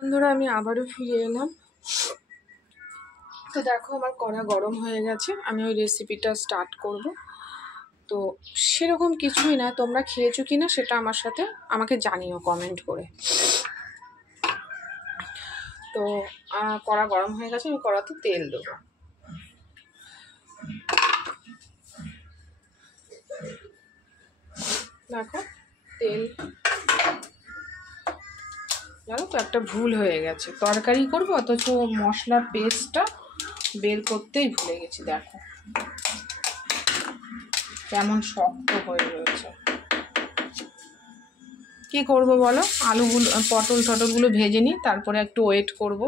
বন্ধুরা আমি আবারও ফিরে এলাম। তো দেখো আমার কড়া গরম হয়ে গেছে, আমি ওই রেসিপিটা স্টার্ট করব। তো সেরকম কিছুই না, তোমরা খেয়েছো কি না সেটা আমাকে জানিও কমেন্ট করে। তো কড়া গরম হয়ে গেছে, আমি কড়াতে তেল দেবো। দেখো তেল, জানো তো একটা ভুল হয়ে গেছে, তরকারি করবো অথচ মশলার পেস্টটা বের করতেই ভুলে গেছি। দেখো কেমন শক্ত হয়ে রয়েছে। কি করব বলো, আলুগুলো পটলগুলো ভেজে নিই, তারপরে একটু ওয়েট করব।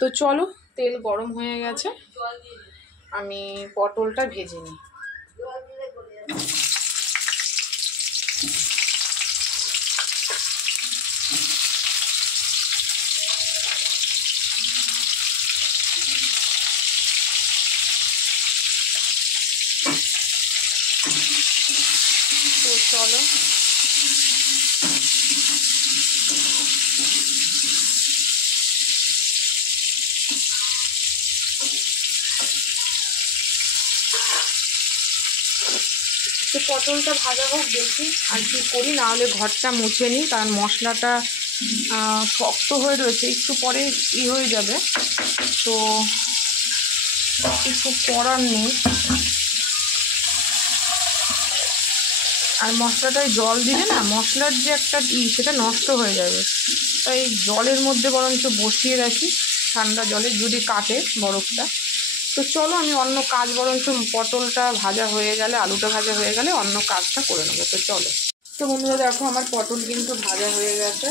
তো চলো, তেল গরম হয়ে গেছে, আমি পটলটা ভেজে নিই। তো চলো, তো পটলটা ভাজা হোক, দেখি আর কি করি, না হলে ঘরটা মুছে নিই, কারণ মশলাটা শক্ত হয়ে রয়েছে, একটু পরে হয়ে যাবে। তো কিছু করার নেই। আর মশলাটায় জল দিলে না, মশলার যে একটা সেটা নষ্ট হয়ে যাবে, তাই জলের মধ্যে বরঞ্চ বসিয়ে রাখি, ঠান্ডা জলে, যদি কাটে বরফটা। তো চলো, আমি অন্য কাজ বরঞ্চ পটলটা ভাজা হয়ে গেলে, আলুটা ভাজা হয়ে গেলে অন্য কাজটা করে নেবো। তো চলো। তো বন্ধুরা দেখো আমার পটল কিন্তু ভাজা হয়ে গেছে।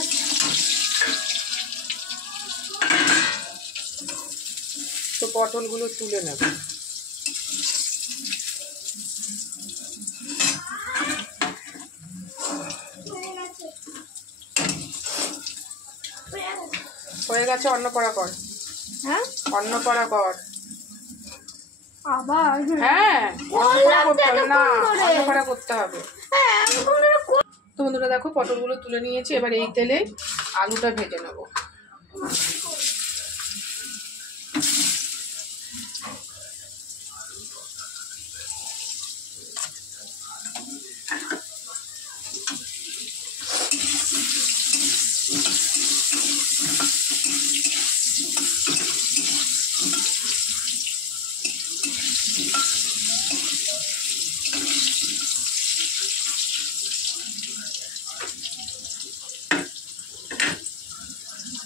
তো পটলগুলো তুলে নেব। হয়ে গেছে, অন্য করা কর। হ্যাঁ, অন্য করা কর আবার। হ্যাঁ, অন্য করা করতে হবে। তো বন্ধুরা দেখো পটলগুলো তুলে নিয়েছি, এবার এই তেলে আলুটা ভেজে নেব।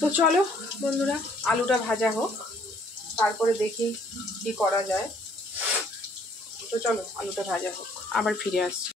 তো চলো বন্ধুরা, আলুটা ভাজা হোক, তারপরে দেখি কি করা যায়। তো চলো আলুটা ভাজা হোক, আবার ফিরে আসছি।